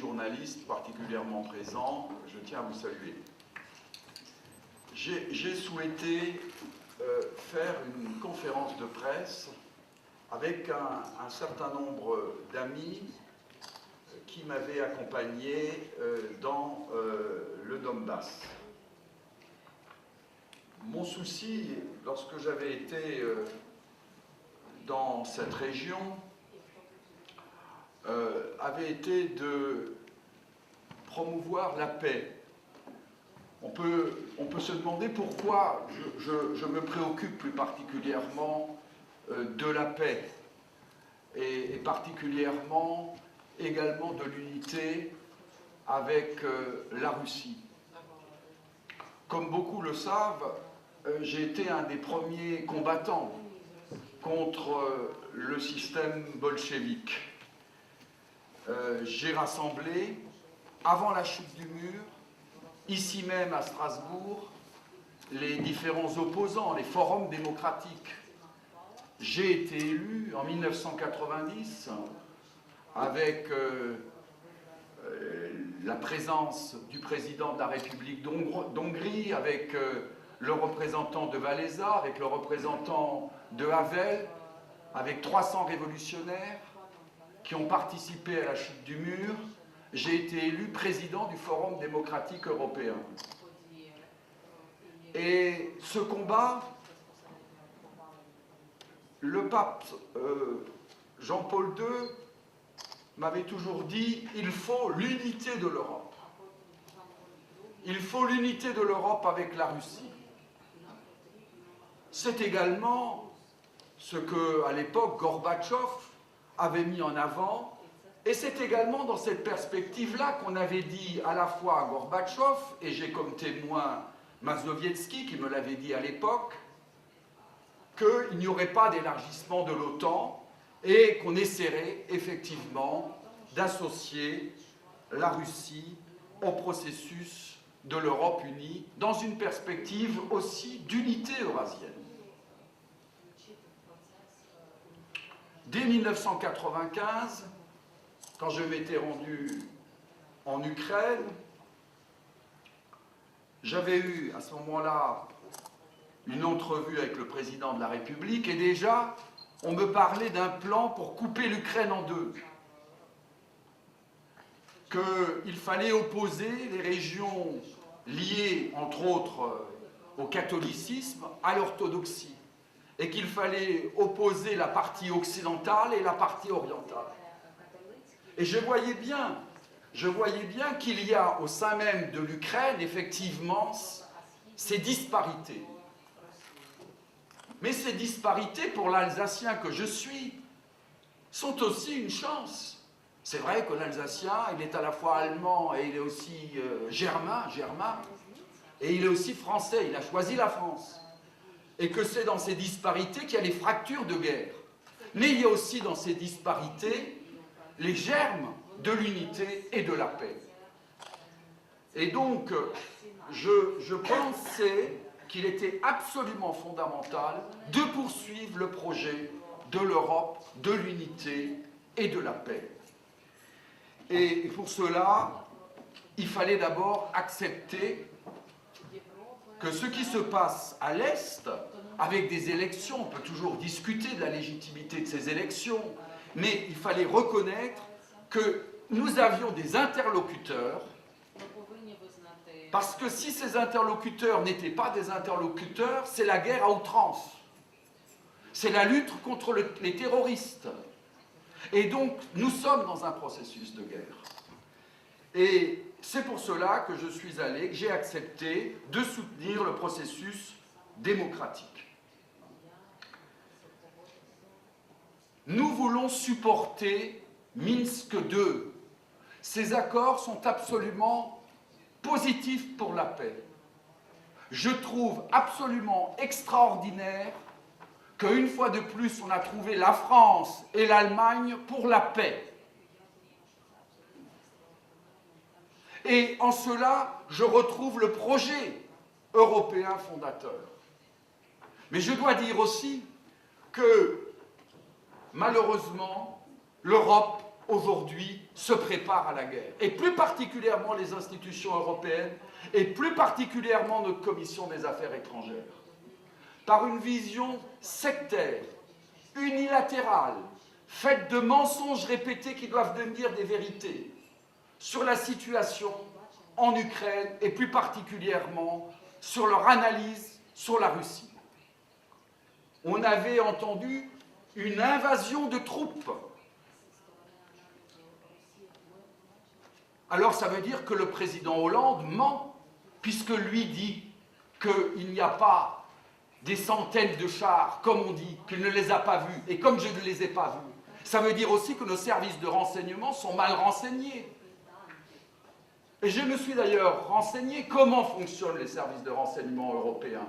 journalistes particulièrement présents, je tiens à vous saluer. J'ai souhaité faire une conférence de presse avec un certain nombre d'amis qui m'avaient accompagné dans le Donbass. Mon souci, lorsque j'avais été dans cette région, avait été de promouvoir la paix. On peut se demander pourquoi je me préoccupe plus particulièrement de la paix et particulièrement également de l'unité avec la Russie. Comme beaucoup le savent, j'ai été un des premiers combattants contre le système bolchevique. J'ai rassemblé, avant la chute du mur, ici même à Strasbourg, les différents opposants, les forums démocratiques. J'ai été élu en 1990 avec la présence du président de la République d'Hongrie, avec le représentant de Valéza, avec le représentant de Havel, avec 300 révolutionnaires qui ont participé à la chute du mur. J'ai été élu président du Forum démocratique européen. Et ce combat, le pape Jean-Paul II m'avait toujours dit « il faut l'unité de l'Europe ». Il faut l'unité de l'Europe avec la Russie. C'est également ce que, à l'époque, Gorbatchev avait mis en avant, et c'est également dans cette perspective-là qu'on avait dit à la fois à Gorbatchev, et j'ai comme témoin Mazowiecki qui me l'avait dit à l'époque, qu'il n'y aurait pas d'élargissement de l'OTAN et qu'on essaierait effectivement d'associer la Russie au processus de l'Europe unie dans une perspective aussi d'unité eurasienne. Dès 1995, quand je m'étais rendu en Ukraine, j'avais eu à ce moment-là une entrevue avec le président de la République et déjà on me parlait d'un plan pour couper l'Ukraine en deux. Qu'il fallait opposer les régions liées, entre autres, au catholicisme à l'orthodoxie. Et qu'il fallait opposer la partie occidentale et la partie orientale. Et je voyais bien qu'il y a au sein même de l'Ukraine, effectivement, ces disparités. Mais ces disparités, pour l'Alsacien que je suis, sont aussi une chance. C'est vrai que l'Alsacien, il est à la fois allemand et il est aussi germain, et il est aussi français, il a choisi la France. Et que c'est dans ces disparités qu'il y a les fractures de guerre. Mais il y a aussi dans ces disparités les germes de l'unité et de la paix. Et donc, je pensais qu'il était absolument fondamental de poursuivre le projet de l'Europe, de l'unité et de la paix. Et pour cela, il fallait d'abord accepter que ce qui se passe à l'Est, avec des élections, on peut toujours discuter de la légitimité de ces élections, mais il fallait reconnaître que nous avions des interlocuteurs, parce que si ces interlocuteurs n'étaient pas des interlocuteurs, c'est la guerre à outrance. C'est la lutte contre les terroristes. Et donc, nous sommes dans un processus de guerre. Et c'est pour cela que je suis allé, que j'ai accepté de soutenir le processus démocratique. Nous voulons supporter Minsk II. Ces accords sont absolument positifs pour la paix. Je trouve absolument extraordinaire qu'une fois de plus, on a trouvé la France et l'Allemagne pour la paix. Et en cela, je retrouve le projet européen fondateur. Mais je dois dire aussi que, malheureusement, l'Europe aujourd'hui, se préparent à la guerre. Et plus particulièrement les institutions européennes, et plus particulièrement notre Commission des Affaires étrangères. Par une vision sectaire, unilatérale, faite de mensonges répétés qui doivent devenir des vérités, sur la situation en Ukraine, et plus particulièrement sur leur analyse sur la Russie. On avait entendu une invasion de troupes. Alors ça veut dire que le président Hollande ment, puisque lui dit qu'il n'y a pas des centaines de chars, comme on dit, qu'il ne les a pas vus, et comme je ne les ai pas vus. Ça veut dire aussi que nos services de renseignement sont mal renseignés. Et je me suis d'ailleurs renseigné comment fonctionnent les services de renseignement européens,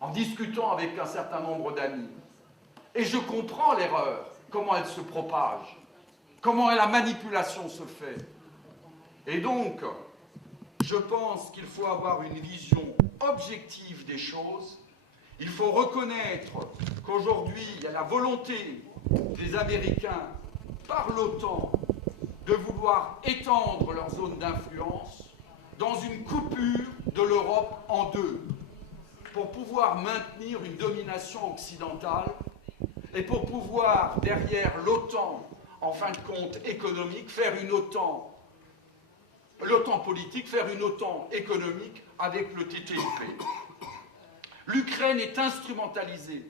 en discutant avec un certain nombre d'amis. Et je comprends l'erreur, comment elle se propage, comment la manipulation se fait. Et donc, je pense qu'il faut avoir une vision objective des choses. Il faut reconnaître qu'aujourd'hui, il y a la volonté des Américains, par l'OTAN, de vouloir étendre leur zone d'influence dans une coupure de l'Europe en deux, pour pouvoir maintenir une domination occidentale et pour pouvoir, derrière l'OTAN, en fin de compte économique, faire une OTAN, l'OTAN politique, faire une OTAN économique avec le TTIP. L'Ukraine est instrumentalisée.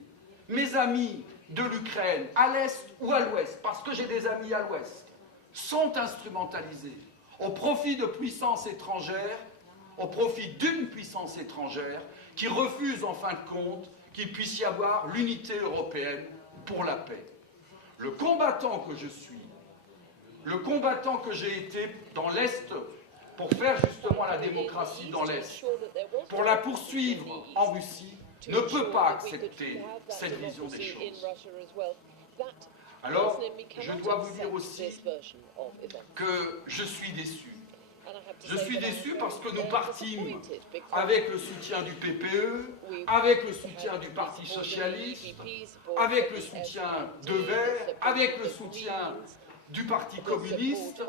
Mes amis de l'Ukraine, à l'Est ou à l'Ouest, parce que j'ai des amis à l'Ouest, sont instrumentalisés au profit de puissances étrangères, au profit d'une puissance étrangère qui refuse en fin de compte qu'il puisse y avoir l'unité européenne pour la paix. Le combattant que je suis, le combattant que j'ai été dans l'Est pour faire justement la démocratie dans l'Est, pour la poursuivre en Russie, ne peut pas accepter cette vision des choses. Alors, je dois vous dire aussi que je suis déçu. Je suis déçu parce que nous partîmes avec le soutien du PPE, avec le soutien du Parti socialiste, avec le soutien de Verts, avec le soutien du Parti communiste,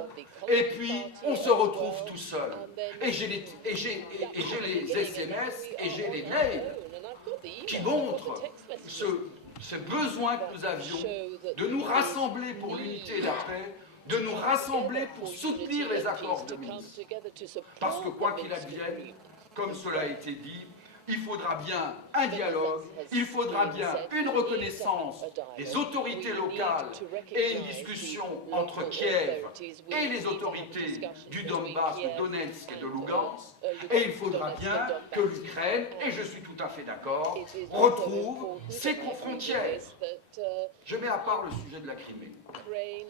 et puis on se retrouve tout seul. Et j'ai les SMS et j'ai les mails qui montrent ce besoin que nous avions de nous rassembler pour l'unité et la paix, de nous rassembler pour soutenir les accords de Minsk. Parce que quoi qu'il advienne, comme cela a été dit, il faudra bien un dialogue, il faudra bien une reconnaissance des autorités locales et une discussion entre Kiev et les autorités du Donbass, de Donetsk et de Lugansk, et il faudra bien que l'Ukraine, et je suis tout à fait d'accord, retrouve ses frontières. Je mets à part le sujet de la Crimée.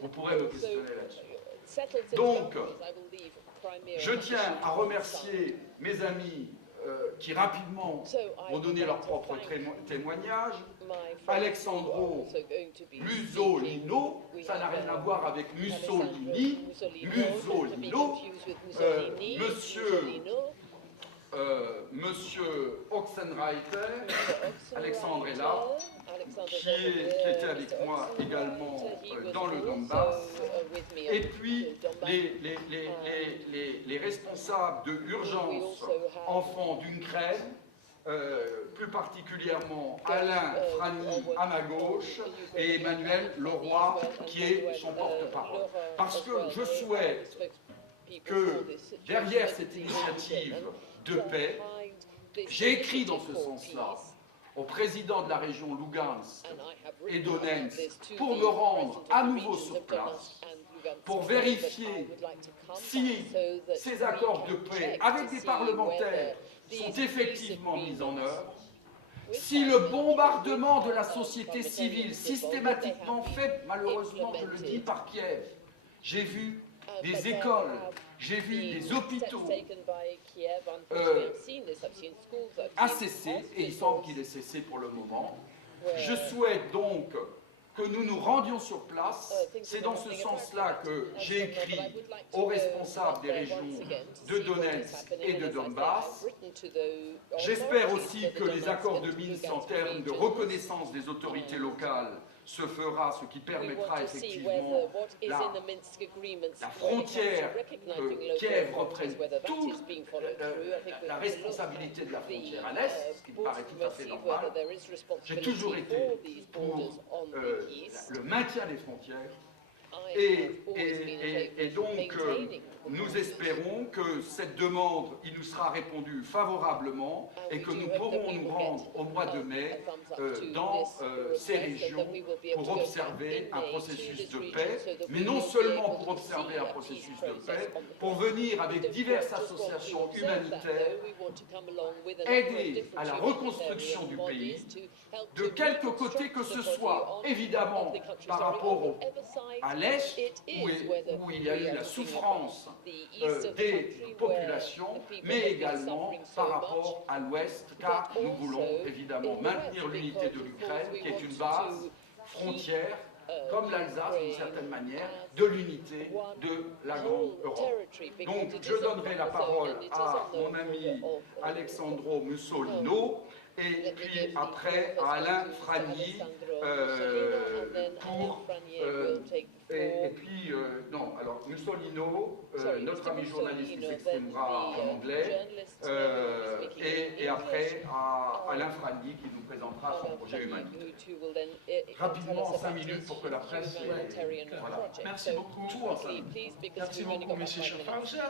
Vous pourrez me questionner là-dessus. Donc, je tiens à remercier mes amis qui rapidement ont donné leur propre témoignage. Alexandro Musolino, ça n'a rien à voir avec Mussolini, Musolino, Monsieur Oxenreiter, Alexandre est là, qui était avec moi également dans le Donbass, et puis les responsables de urgence enfants d'Ukraine, plus particulièrement Alain Frani à ma gauche et Emmanuel Leroy qui est son porte-parole. Parce que je souhaite que derrière cette initiative de paix, j'ai écrit dans ce sens-là au président de la région Lugansk et Donetsk pour me rendre à nouveau sur place, pour vérifier si ces accords de paix avec des parlementaires sont effectivement mis en œuvre, si le bombardement de la société civile systématiquement fait, malheureusement je le dis, par Kiev, j'ai vu des écoles, j'ai vu des hôpitaux a cessé, et il semble qu'il ait cessé pour le moment. Je souhaite donc que nous nous rendions sur place. C'est dans ce sens-là que j'ai écrit aux responsables des régions de Donetsk et de Donbass. J'espère aussi que les accords de Minsk en termes de reconnaissance des autorités locales se fera, ce qui permettra effectivement la frontière, que Kiev reprenne toute la responsabilité de la frontière à l'Est, ce qui me paraît tout à fait normal. J'ai toujours été pour le maintien des frontières. Et donc, nous espérons que cette demande, il nous sera répondu favorablement et que nous pourrons nous rendre au mois de mai dans ces régions pour observer un processus de paix, mais non seulement pour observer un processus de paix, pour venir avec diverses associations humanitaires aider à la reconstruction du pays, de quelque côté que ce soit, évidemment par rapport à l'Est, où il y a eu la souffrance des populations, mais également par rapport à l'Ouest, car nous voulons évidemment maintenir l'unité de l'Ukraine, qui est une base frontière, comme l'Alsace d'une certaine manière, de l'unité de la grande Europe. Donc je donnerai la parole à mon ami Alessandro Mussolino, et puis après à Alain Fragny non, alors Mussolino, notre ami journaliste qui s'exprimera en anglais, et après à Alain Fragny qui nous présentera son projet humanitaire. Rapidement, en 5 minutes pour que la presse... Voilà. Merci beaucoup. Tout en 5 minutes. Merci beaucoup, Messie Schaffhauser.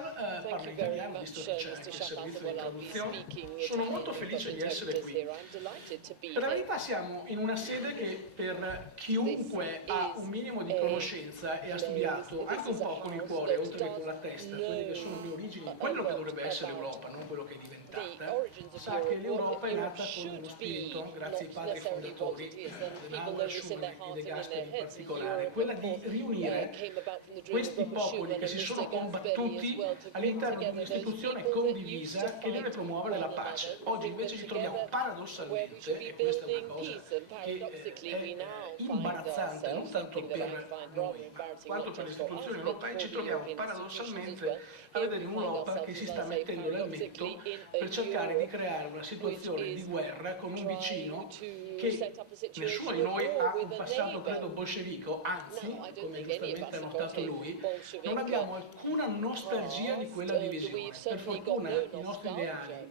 Parlo italiano, visto che c'è anche il servizio di traduzione. Sono molto felice di essere qui. Per la verità siamo in una sede che per chiunque ha un minimo di conoscenza e ha studiato anche un po' con il cuore, oltre che con la testa, quelle che sono le origini, quello che dovrebbe essere l'Europa, non quello che è diventata, sa che l'Europa è nata con uno spirito, grazie ai padri fondatori, Adenauer, Schuman e De Gasperi in particolare, quella di riunire questi popoli che si sono combattuti all'interno di un'istituzione condivisa che deve promuovere la pace. Oggi invece ci troviamo paradossalmente, e questa è una cosa che è imbarazzante, non tanto per noi, ma quanto per le istituzioni europee, ci troviamo paradossalmente a vedere un'Europa che si sta mettendo l'elmetto per cercare di creare una situazione di guerra con un vicino che nessuno di noi ha un passato credo bolscevico, anzi, come giustamente ha notato lui, non abbiamo alcuna nostalgia di quella divisione. Per fortuna i nostri ideali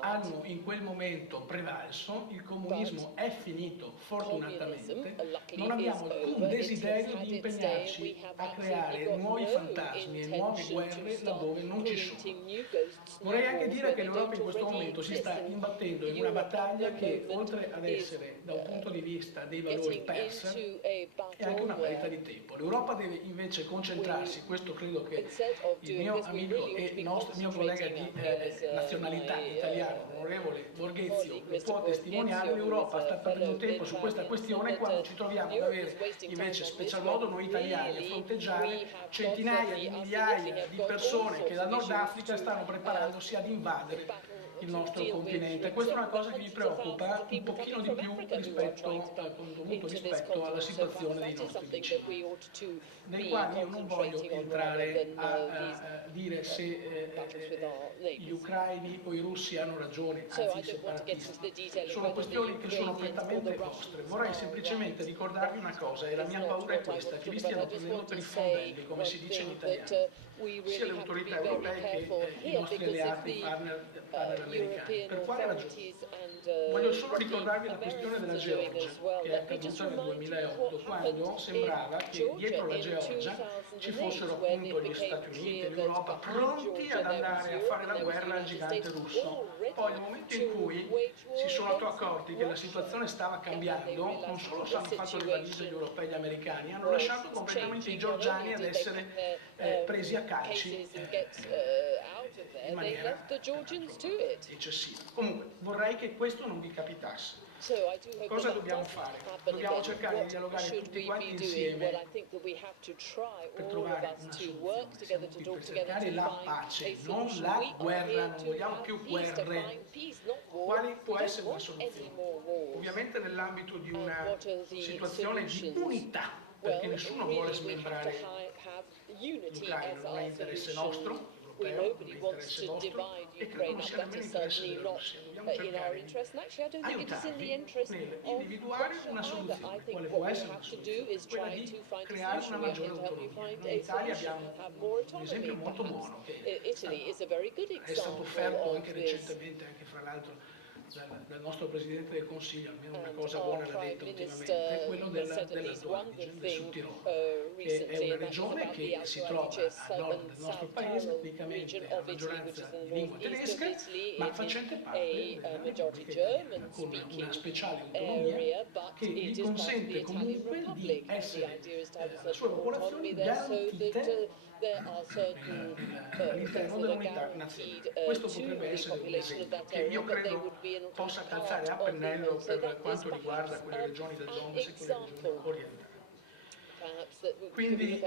hanno in quel momento prevalso, il comunismo è finito fortunatamente, non abbiamo alcun desiderio di impegnarci a creare nuovi fantasmi e nuove guerre laddove non ci sono. Vorrei anche dire che l'Europa in questo momento si sta imbattendo in una battaglia che, oltre ad essere da un punto di vista dei valori persa, è anche una perdita di tempo. L'Europa deve invece concentrarsi, questo credo che il mio amico e il mio collega di nazionalità italiano, l'onorevole Borghezio, può testimoniare. L'Europa sta perdendo tempo su questa questione quando ci troviamo ad avere invece, special modo noi italiani, a fronteggiare centinaia di migliaia di persone che dal Nord Africa stanno preparandosi ad invadere il nostro continente. Questa è una cosa che mi preoccupa un pochino di più rispetto, con dovuto rispetto alla situazione dei nostri vicini, nei quali io non voglio entrare a dire se gli ucraini o i russi hanno ragione, anzi i separatisti. Sono questioni che sono prettamente vostre. Vorrei semplicemente ricordarvi una cosa, e la mia paura è questa, che vi stiano prendendo per i fondelli, come si dice in italiano, sia le autorità europee che i nostri alleati, partner americani. Per quale ragione? Voglio solo ricordarvi la questione della Georgia, che è accaduta nel 2008, quando sembrava che dietro la Georgia ci fossero appunto gli Stati Uniti e l'Europa pronti ad andare a fare la guerra al gigante russo. Poi nel momento in cui si sono accorti che la situazione stava cambiando, non solo hanno fatto le valigie gli europei e gli americani, hanno lasciato completamente i georgiani ad essere presi a calci in maniera eccessiva. Comunque vorrei che questo non vi capitasse. Cosa dobbiamo fare? Dobbiamo cercare di dialogare tutti quanti insieme per trovare una soluzione. Siamo qui per cercare la pace, non la guerra, non vogliamo più guerre. Quale può essere una soluzione? Ovviamente nell'ambito di una situazione di unità, perché nessuno vuole smembrare l'Ucraina, non è interesse nostro. nobody wants to divide Ukraine up. That is certainly not in our interest. And actually, I don't think it is in the interest of Russia either. I think what we have to do is try to find a solution. We are here to help you find a solution, have more autonomy, perhaps. Italy is a very good example of this. Dal nostro Presidente del Consiglio, almeno una cosa buona l'ha detta ultimamente, è quello della Zone del Sud Tirolo, che è una regione che si trova a nord del nostro paese, tecnicamente a maggioranza di lingua tedesca, ma facente parte con una speciale autonomia che gli consente comunque di essere la sua popolazione garantite all'interno dell'unità nazionale. Questo potrebbe essere un esempio che io credo possa calzare a pennello per quanto riguarda quelle regioni del Donbass e quelle regioni orientali. Quindi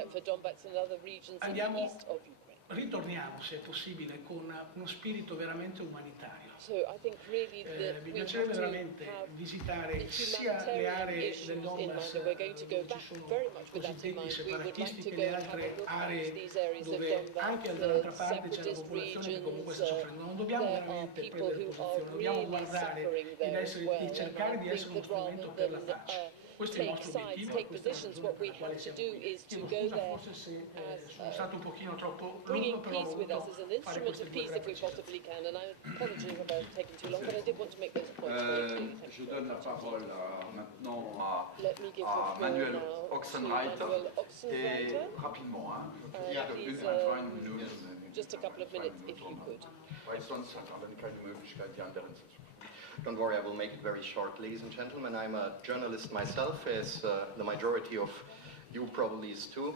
ritorniamo, se è possibile, con uno spirito veramente umanitario. Mi piacerebbe veramente visitare sia le aree del Donbass dove ci sono cosiddetti separatisti che le altre aree dove anche dall'altra parte c'è la popolazione che comunque sta soffrendo. Non dobbiamo veramente prendere posizione, dobbiamo guardare e cercare di essere uno strumento per la pace. Questo è il nostro obiettivo, questa è la ragione per la quale siamo qui. Chiedo scusa forse se sono stato un pochino troppo lungo, però ho voluto fare queste due precisazioni. Je donne la parole maintenant à Manuel Oxenreiter et rapidement, just a couple of minutes if you could. Weil sonst haben wir keine Möglichkeit, die anderen zu sprechen. Don't worry, I will make it very short. Ladies and gentlemen, I'm a journalist myself, as the majority of you probably is too.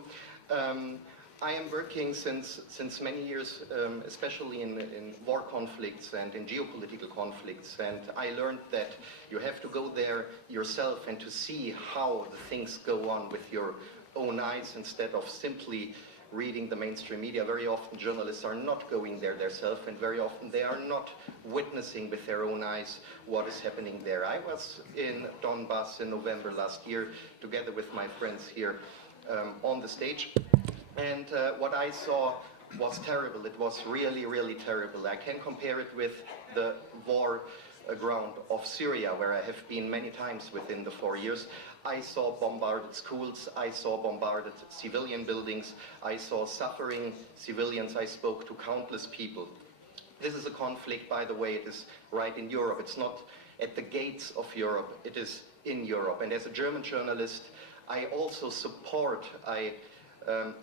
I am working since many years, especially in war conflicts and in geopolitical conflicts, and I learned that you have to go there yourself and to see how the things go on with your own eyes instead of simply reading the mainstream media. Very often journalists are not going there themselves, and very often they are not witnessing with their own eyes what is happening there. I was in Donbass in November last year together with my friends here on the stage, and what I saw was terrible. It was really, really terrible. I can compare it with the war ground of Syria, where I have been many times within the 4 years. I saw bombarded schools, I saw bombarded civilian buildings, I saw suffering civilians, I spoke to countless people. This is a conflict, by the way, it is right in Europe. It's not at the gates of Europe, it is in Europe. And as a German journalist, I also support,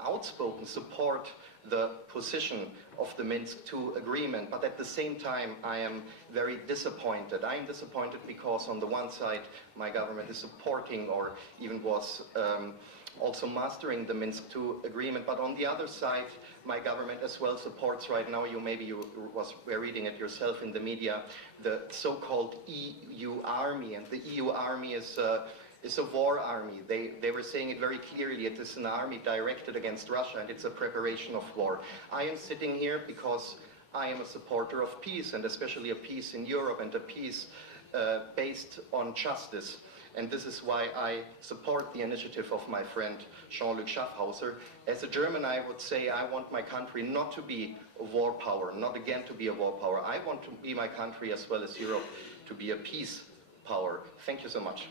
outspoken support the position of the Minsk II agreement, but at the same time I am very disappointed. I am disappointed because on the one side my government is supporting or even was also mastering the Minsk II agreement, but on the other side my government as well supports right now, you were reading it yourself in the media, the so-called EU army, and the EU army is a war army. They were saying it very clearly. It is an army directed against Russia, and it's a preparation of war. I am sitting here because I am a supporter of peace, and especially a peace in Europe, and a peace based on justice. And this is why I support the initiative of my friend Jean-Luc Schaffhauser. As a German, I would say I want my country not to be a war power, not again to be a war power. I want to be my country as well as Europe to be a peace power. Thank you so much.